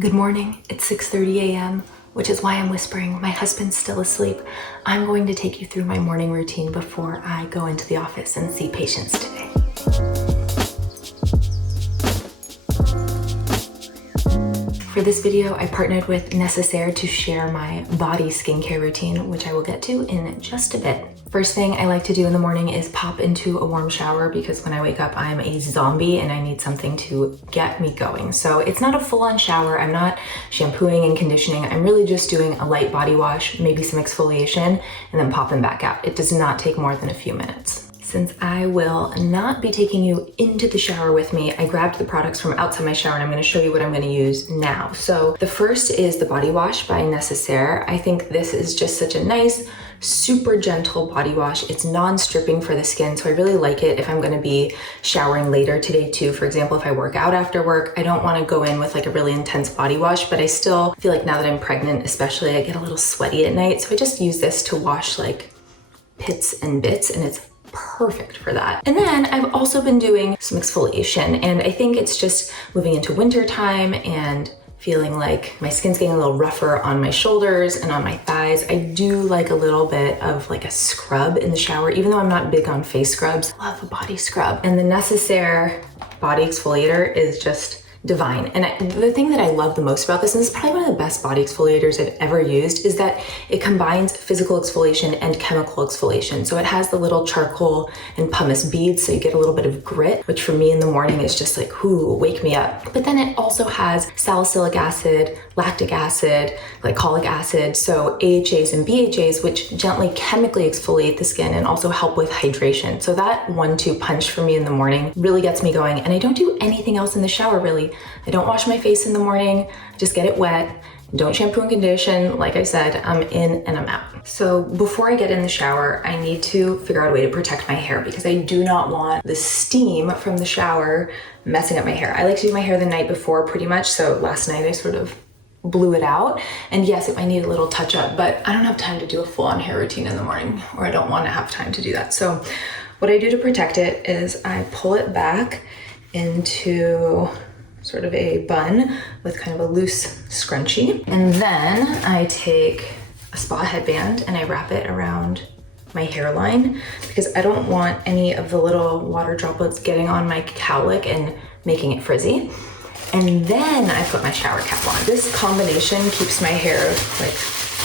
Good morning, it's 6:30 a.m., which is why I'm whispering. My husband's still asleep. I'm going to take you through my morning routine before I go into the office and see patients today. For this video, I partnered with Necessaire to share my body skincare routine, which I will get to in just a bit. First thing I like to do in the morning is pop into a warm shower because when I wake up, I'm a zombie and I need something to get me going. So it's not a full-on shower. I'm not shampooing and conditioning. I'm really just doing a light body wash, maybe some exfoliation, and then popping back out. It does not take more than a few minutes. Since I will not be taking you into the shower with me, I grabbed the products from outside my shower and I'm going to show you what I'm going to use now. So the first is the body wash by Necessaire. I think this is just such a nice, super gentle body wash. It's non-stripping for the skin, so I really like it if I'm going to be showering later today too. For example, if I work out after work, I don't want to go in with like a really intense body wash, but I still feel like now that I'm pregnant, especially, I get a little sweaty at night. So I just use this to wash like pits and bits, and it's perfect for that. And then I've also been doing some exfoliation, and I think it's just moving into winter time and feeling like my skin's getting a little rougher on my shoulders and on my thighs. I do like a little bit of like a scrub in the shower, even though I'm not big on face scrubs. I love a body scrub. And the Necessaire body exfoliator is just divine. And the thing that I love the most about this, and this is probably one of the best body exfoliators I've ever used, is that it combines physical exfoliation and chemical exfoliation. So it has the little charcoal and pumice beads, so you get a little bit of grit, which for me in the morning is just like, ooh, wake me up. But then it also has salicylic acid, lactic acid, glycolic acid, so AHAs and BHAs, which gently chemically exfoliate the skin and also help with hydration. So that 1-2 punch for me in the morning really gets me going. And I don't do anything else in the shower really. I don't wash my face in the morning, just get it wet, don't shampoo and condition. Like I said, I'm in and I'm out. So before I get in the shower, I need to figure out a way to protect my hair because I do not want the steam from the shower messing up my hair. I like to do my hair the night before pretty much, so last night I sort of blew it out. And yes, it might need a little touch up, but I don't have time to do a full-on hair routine in the morning, or I don't want to have time to do that. So what I do to protect it is I pull it back into sort of a bun with kind of a loose scrunchie. And then I take a spa headband and I wrap it around my hairline because I don't want any of the little water droplets getting on my cowlick and making it frizzy. And then I put my shower cap on. This combination keeps my hair like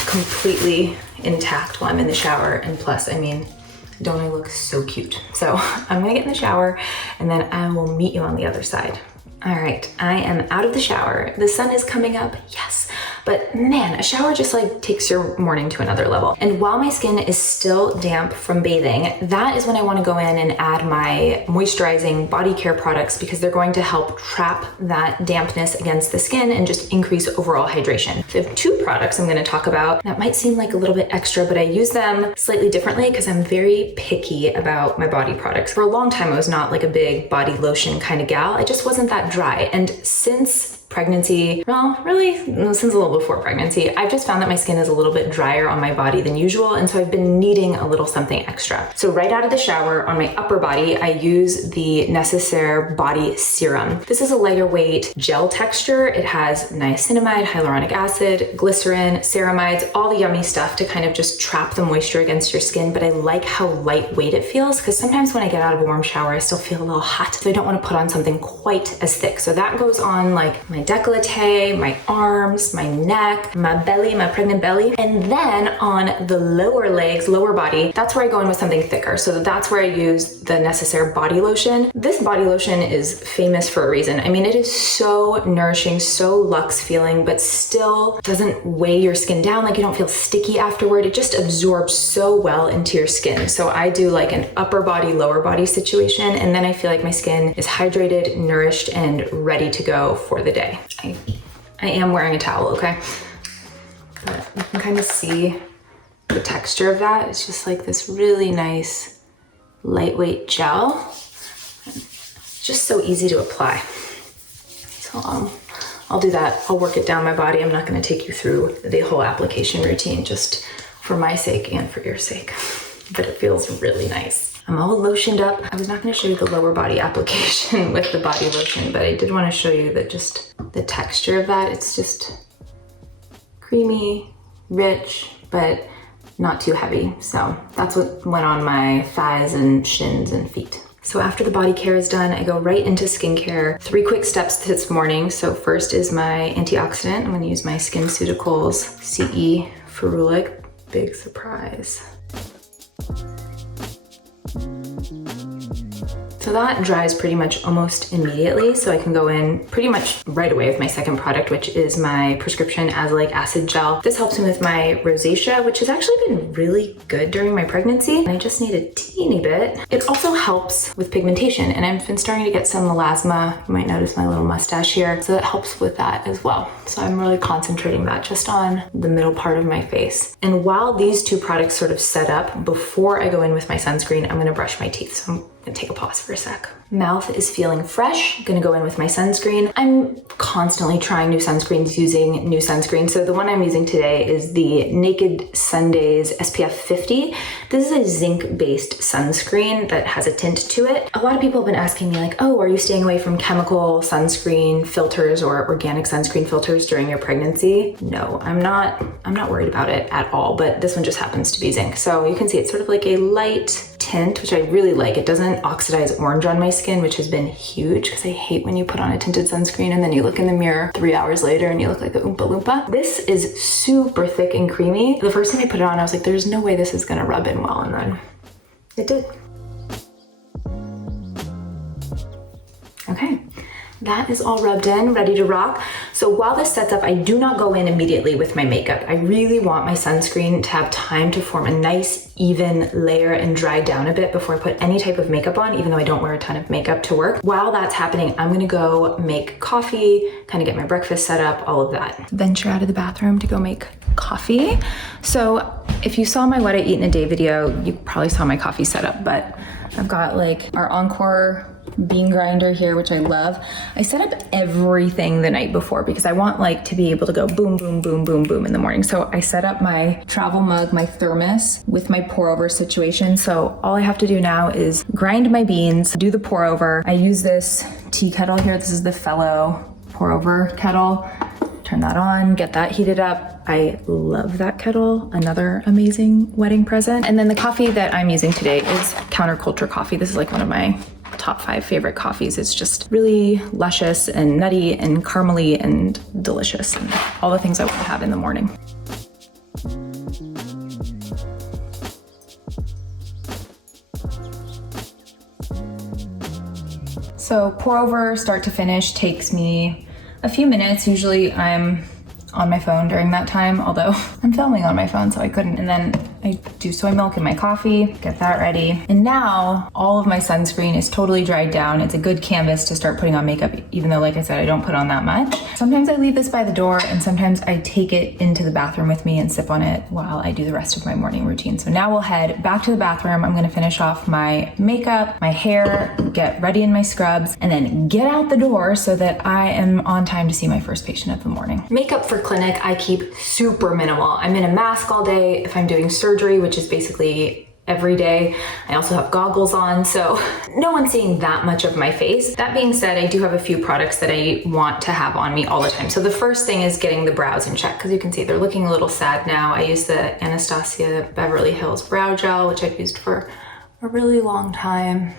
completely intact while I'm in the shower. And plus, I mean, don't I look so cute? So I'm gonna get in the shower and then I will meet you on the other side. All right, I am out of the shower. The sun is coming up, yes. But man, a shower just like takes your morning to another level. And while my skin is still damp from bathing, that is when I want to go in and add my moisturizing body care products because they're going to help trap that dampness against the skin and just increase overall hydration. So I have two products I'm going to talk about that might seem like a little bit extra, but I use them slightly differently because I'm very picky about my body products. For a long time, I was not like a big body lotion kind of gal. I just wasn't that dry. And since pregnancy, well, really since a little before pregnancy, I've just found that my skin is a little bit drier on my body than usual, and so I've been needing a little something extra. So right out of the shower on my upper body, I use the Necessaire Body Serum. This is a lighter weight gel texture. It has niacinamide, hyaluronic acid, glycerin, ceramides, all the yummy stuff to kind of just trap the moisture against your skin, but I like how lightweight it feels because sometimes when I get out of a warm shower, I still feel a little hot, so I don't want to put on something quite as thick. So that goes on like my décolleté, my arms, my neck, my belly, my pregnant belly. And then on the lower legs, lower body, that's where I go in with something thicker. So that's where I use the Necessaire body lotion. This body lotion is famous for a reason. I mean, it is so nourishing, so luxe feeling, but still doesn't weigh your skin down. Like you don't feel sticky afterward. It just absorbs so well into your skin. So I do like an upper body, lower body situation. And then I feel like my skin is hydrated, nourished, and ready to go for the day. I am wearing a towel, okay? But you can kind of see the texture of that. It's just like this really nice, lightweight gel. It's just so easy to apply. So I'll do that. I'll work it down my body. I'm not gonna take you through the whole application routine just for my sake and for your sake, but it feels really nice. I'm all lotioned up. I was not gonna show you the lower body application with the body lotion, but I did wanna show you that just the texture of that. It's just creamy, rich, but not too heavy. So that's what went on my thighs and shins and feet. So after the body care is done, I go right into skincare. 3 quick steps this morning. So first is my antioxidant. I'm gonna use my SkinCeuticals CE Ferulic. Big surprise. So that dries pretty much almost immediately, so I can go in pretty much right away with my second product, which is my prescription azelaic acid gel. This helps me with my rosacea, which has actually been really good during my pregnancy, and I just need a teeny bit. It also helps with pigmentation, and I've been starting to get some melasma. You might notice my little mustache here, so that helps with that as well. So I'm really concentrating that just on the middle part of my face. And while these 2 products sort of set up, before I go in with my sunscreen, I'm gonna brush my teeth. So I'm gonna take a pause for a sec. Mouth is feeling fresh. Gonna go in with my sunscreen. I'm constantly trying new sunscreens, using new sunscreen. So the one I'm using today is the Naked Sundays SPF 50. This is a zinc-based sunscreen that has a tint to it. A lot of people have been asking me like, oh, are you staying away from chemical sunscreen filters or organic sunscreen filters during your pregnancy? No, I'm not worried about it at all, but this one just happens to be zinc. So you can see it's sort of like a light tint, which I really like. It doesn't oxidize orange on my skin, which has been huge because I hate when you put on a tinted sunscreen and then you look in the mirror 3 hours later and you look like a Oompa Loompa. This is super thick and creamy. The first time I put it on, I was like, there's no way this is gonna rub in well, and then it did. Okay. That is all rubbed in, ready to rock. So while this sets up, I do not go in immediately with my makeup. I really want my sunscreen to have time to form a nice, even layer and dry down a bit before I put any type of makeup on, even though I don't wear a ton of makeup to work. While that's happening, I'm gonna go make coffee, kind of get my breakfast set up, all of that. Venture out of the bathroom to go make coffee. So if you saw my What I Eat in a Day video, you probably saw my coffee setup, but I've got like our Encore bean grinder here, which I love. I set up everything the night before because I want like to be able to go boom, boom, boom, boom, boom in the morning. So I set up my travel mug, my thermos with my pour over situation. So all I have to do now is grind my beans, do the pour over. I use this tea kettle here. This is the Fellow pour over kettle. Turn that on, get that heated up. I love that kettle. Another amazing wedding present. And then the coffee that I'm using today is Counterculture coffee. This is like one of my top 5 favorite coffees. It's just really luscious and nutty and caramely and delicious, and all the things I want to have in the morning. So pour over start to finish takes me a few minutes. Usually I'm on my phone during that time, although I'm filming on my phone, so I couldn't. And then I do soy milk in my coffee, get that ready. And now all of my sunscreen is totally dried down. It's a good canvas to start putting on makeup, even though, like I said, I don't put on that much. Sometimes I leave this by the door, and sometimes I take it into the bathroom with me and sip on it while I do the rest of my morning routine. So now we'll head back to the bathroom. I'm gonna finish off my makeup, my hair, get ready in my scrubs, and then get out the door so that I am on time to see my first patient of the morning. Makeup for clinic, I keep super minimal. I'm in a mask all day if I'm doing surgery, which is basically every day. I also have goggles on, so no one's seeing that much of my face. That being said, I do have a few products that I want to have on me all the time. So the first thing is getting the brows in check, because you can see they're looking a little sad now. I use the Anastasia Beverly Hills Brow Gel, which I've used for a really long time,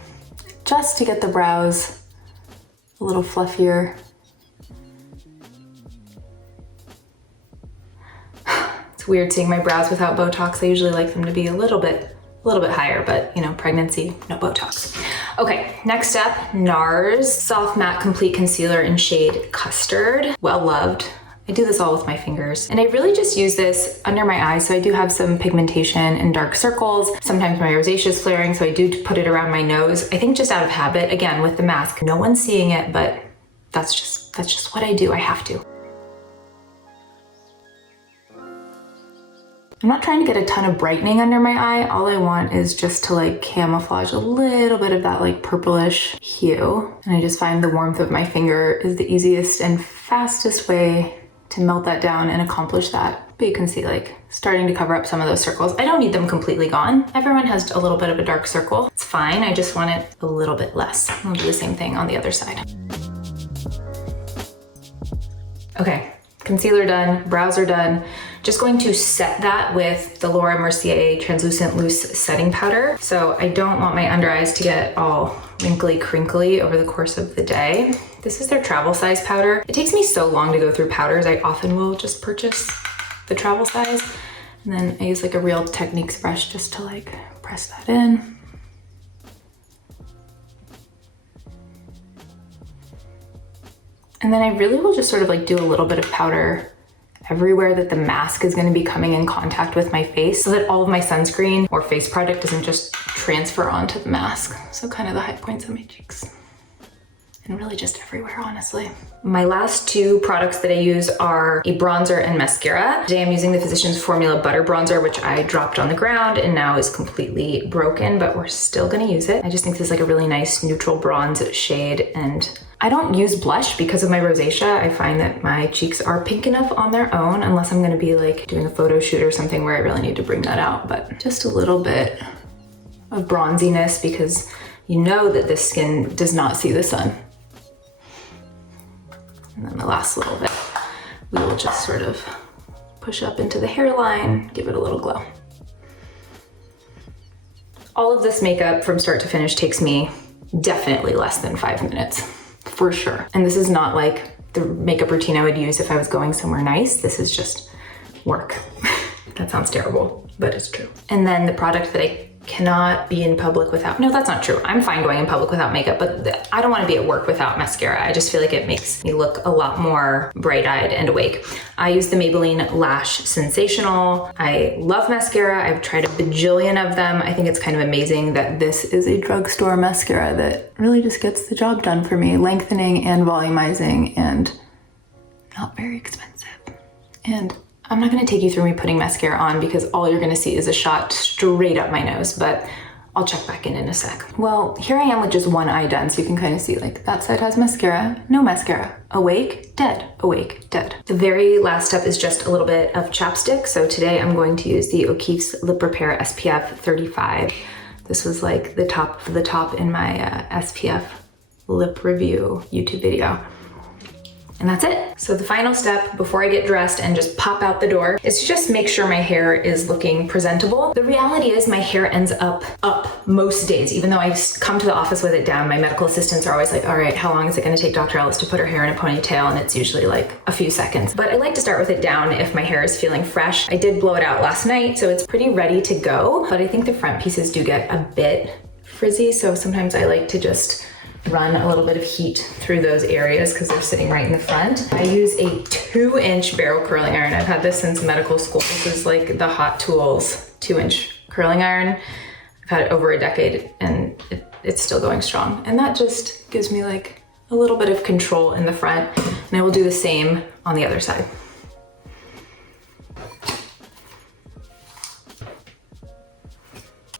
just to get the brows a little fluffier. It's weird seeing my brows without Botox. I usually like them to be a little bit higher, but you know, pregnancy, no Botox. Okay, next up, NARS Soft Matte Complete Concealer in shade Custard. Well loved. I do this all with my fingers. And I really just use this under my eyes. So I do have some pigmentation and dark circles. Sometimes my rosacea is flaring, so I do put it around my nose. I think just out of habit, again, with the mask. No one's seeing it, but that's just what I do. I have to. I'm not trying to get a ton of brightening under my eye. All I want is just to like camouflage a little bit of that like purplish hue. And I just find the warmth of my finger is the easiest and fastest way to melt that down and accomplish that. But you can see like starting to cover up some of those circles. I don't need them completely gone. Everyone has a little bit of a dark circle. It's fine, I just want it a little bit less. I'll do the same thing on the other side. Okay, concealer done, brows are done. Just going to set that with the Laura Mercier Translucent Loose Setting Powder. So I don't want my under eyes to get all wrinkly, crinkly over the course of the day. This is their travel size powder. It takes me so long to go through powders. I often will just purchase the travel size. And then I use like a Real Techniques brush just to like press that in. And then I really will just sort of like do a little bit of powder everywhere that the mask is going to be coming in contact with my face so that all of my sunscreen or face product doesn't just transfer onto the mask. So kind of the high points of my cheeks. And really just everywhere, honestly. My last two products that I use are a bronzer and mascara. Today I'm using the Physicians Formula Butter Bronzer, which I dropped on the ground and now is completely broken, but we're still gonna use it. I just think this is like a really nice neutral bronze shade, and I don't use blush because of my rosacea. I find that my cheeks are pink enough on their own, unless I'm gonna be like doing a photo shoot or something where I really need to bring that out, but just a little bit of bronziness because you know that this skin does not see the sun. And then the last little bit, we will just sort of push up into the hairline, give it a little glow. All of this makeup from start to finish takes me definitely less than 5 minutes, for sure. And this is not like the makeup routine I would use if I was going somewhere nice. This is just work. That sounds terrible, but it's true. And then the product that I cannot be in public without, no, that's not true. I'm fine going in public without makeup, but I don't want to be at work without mascara. I just feel like it makes me look a lot more bright-eyed and awake. I use the Maybelline Lash Sensational. I love mascara. I've tried a bajillion of them. I think it's kind of amazing that this is a drugstore mascara that really just gets the job done for me, lengthening and volumizing and not very expensive. And I'm not gonna take you through me putting mascara on because all you're gonna see is a shot straight up my nose, but I'll check back in a sec. Well, here I am with just one eye done, so you can kind of see like that side has mascara, no mascara, awake, dead, awake, dead. The very last step is just a little bit of chapstick. So today I'm going to use the O'Keeffe's Lip Repair SPF 35. This was like the top of the top in my SPF lip review YouTube video. And that's it. So the final step before I get dressed and just pop out the door is to just make sure my hair is looking presentable. The reality is my hair ends up most days. Even though I come to the office with it down, my medical assistants are always like, all right, how long is it gonna take Dr. Ellis to put her hair in a ponytail? And it's usually like a few seconds. But I like to start with it down if my hair is feeling fresh. I did blow it out last night, so it's pretty ready to go. But I think the front pieces do get a bit frizzy, so sometimes I like to just run a little bit of heat through those areas because they're sitting right in the front. I use a 2-inch barrel curling iron. I've had this since medical school. This is like the Hot Tools 2-inch curling iron. I've had it over a decade and it's still going strong. And that just gives me like a little bit of control in the front. And I will do the same on the other side.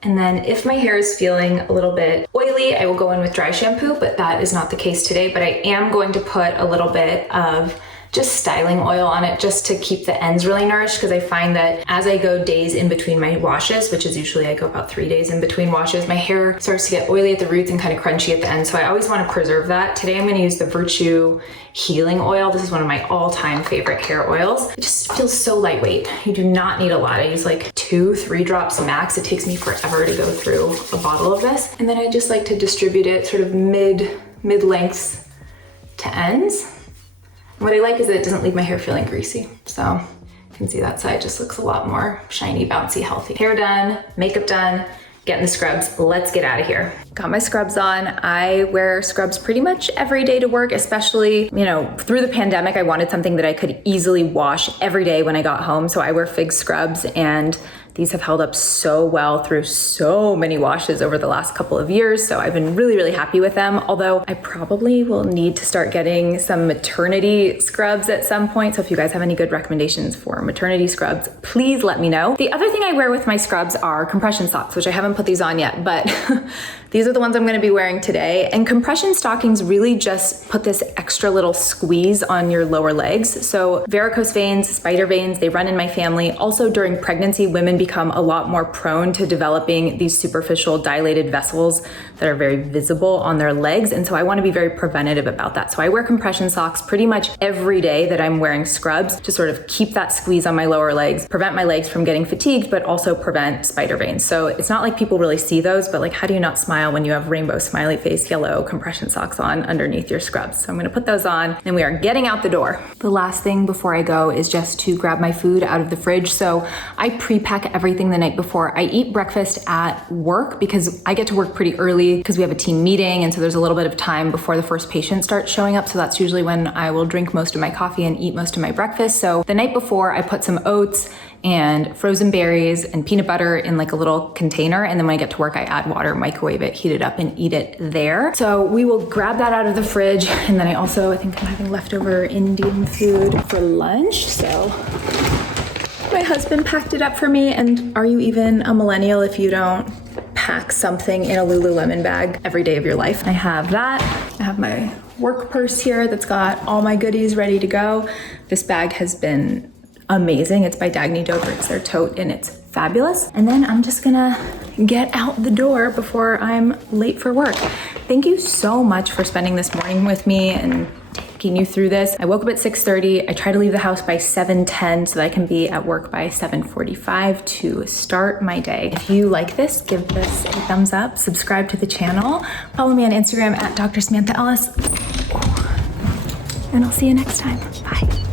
And then if my hair is feeling a little bit oily, I will go in with dry shampoo, but that is not the case today. But I am going to put a little bit of just styling oil on it just to keep the ends really nourished, because I find that as I go days in between my washes, which is usually I go about 3 days in between washes, my hair starts to get oily at the roots and kind of crunchy at the end. So I always want to preserve that. Today I'm going to use the Virtue Healing Oil. This is one of my all-time favorite hair oils. It just feels so lightweight. You do not need a lot. I use like 2-3 drops max. It takes me forever to go through a bottle of this. And then I just like to distribute it sort of mid-lengths to ends. What I like is that it doesn't leave my hair feeling greasy. So you can see that side just looks a lot more shiny, bouncy, healthy. Hair done, makeup done, getting the scrubs. Let's get out of here. Got my scrubs on. I wear scrubs pretty much every day to work, especially, you know, through the pandemic, I wanted something that I could easily wash every day when I got home. So I wear Fig scrubs, and these have held up so well through so many washes over the last couple of years. So I've been really, really happy with them. Although I probably will need to start getting some maternity scrubs at some point. So if you guys have any good recommendations for maternity scrubs, please let me know. The other thing I wear with my scrubs are compression socks, which I haven't put these on yet, but These are the ones I'm gonna be wearing today. And compression stockings really just put this extra little squeeze on your lower legs. So varicose veins, spider veins, they run in my family. Also during pregnancy, women become a lot more prone to developing these superficial dilated vessels that are very visible on their legs. And so I wanna be very preventative about that. So I wear compression socks pretty much every day that I'm wearing scrubs to sort of keep that squeeze on my lower legs, prevent my legs from getting fatigued, but also prevent spider veins. So it's not like people really see those, but like, how do you not smile when you have rainbow smiley face yellow compression socks on underneath your scrubs? So I'm gonna put those on and we are getting out the door. The last thing before I go is just to grab my food out of the fridge. So I pre-pack everything the night before. I eat breakfast at work because I get to work pretty early because we have a team meeting. And so there's a little bit of time before the first patient starts showing up. So that's usually when I will drink most of my coffee and eat most of my breakfast. So the night before I put some oats and frozen berries and peanut butter in like a little container. And then when I get to work, I add water, microwave it, heat it up and eat it there. So we will grab that out of the fridge. And then I think I'm having leftover Indian food for lunch. So my husband packed it up for me. And are you even a millennial if you don't pack something in a Lululemon bag every day of your life? I have that. I have my work purse here that's got all my goodies ready to go. This bag has been amazing. It's by Dagny Dover. It's their tote and it's fabulous. And then I'm just gonna get out the door before I'm late for work. Thank you so much for spending this morning with me and taking you through this. I woke up at 6:30. I try to leave the house by 7:10 so that I can be at work by 7:45 to start my day. If you like this, give this a thumbs up, subscribe to the channel, follow me on Instagram at Dr. Samantha Ellis, and I'll see you next time. Bye.